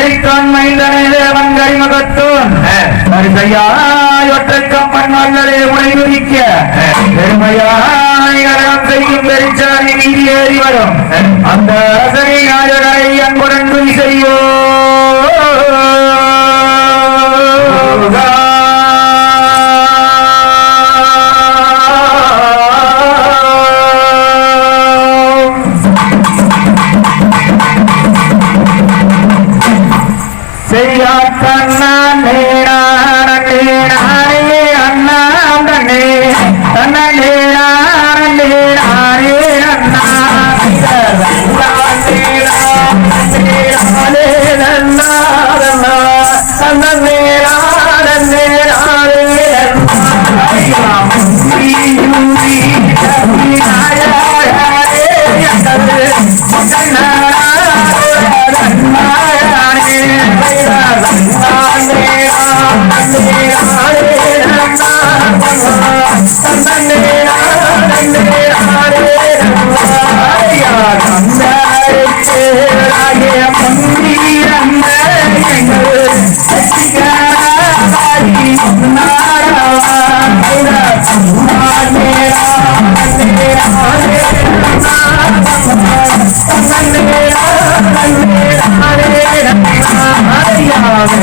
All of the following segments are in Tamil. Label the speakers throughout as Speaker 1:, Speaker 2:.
Speaker 1: எரித்தான் மைந்தனே தேவன் கரிமகத்தோன். வரிசையாய் ஒற்றைக்கம் பன்மல்லரே உனை விதிக்க பெருமையாய் கரம் செய்யும் பெருச்சாரி நீதி ஏறி வரும். அந்த அசரி நாயகரை அன்புடன் துணி செய்யோ.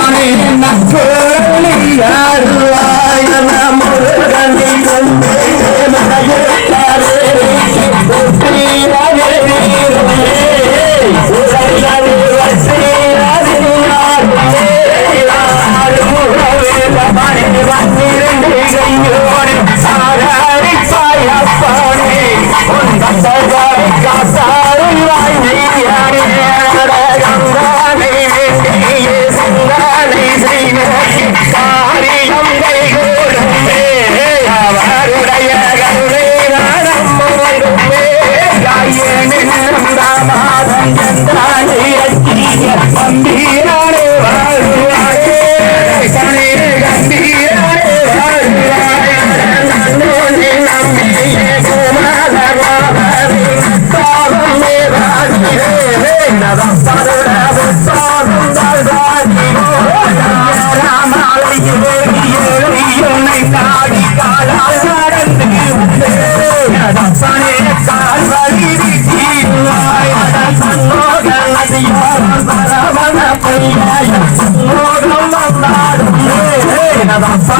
Speaker 2: morning, my girl. another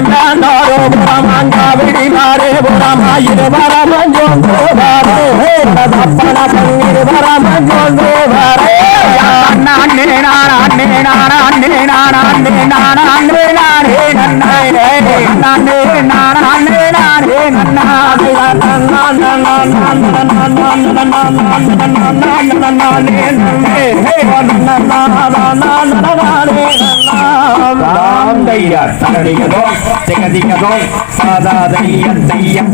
Speaker 2: மூலிகை தக்காளிடம் என்னையே அரணி தக்காளிடம் என்னையே காவேரி வருகை கண்டால் அடி வேளாளே நீ
Speaker 3: தகதிகதோ திகதிகதோ சாதாதையம் தையம்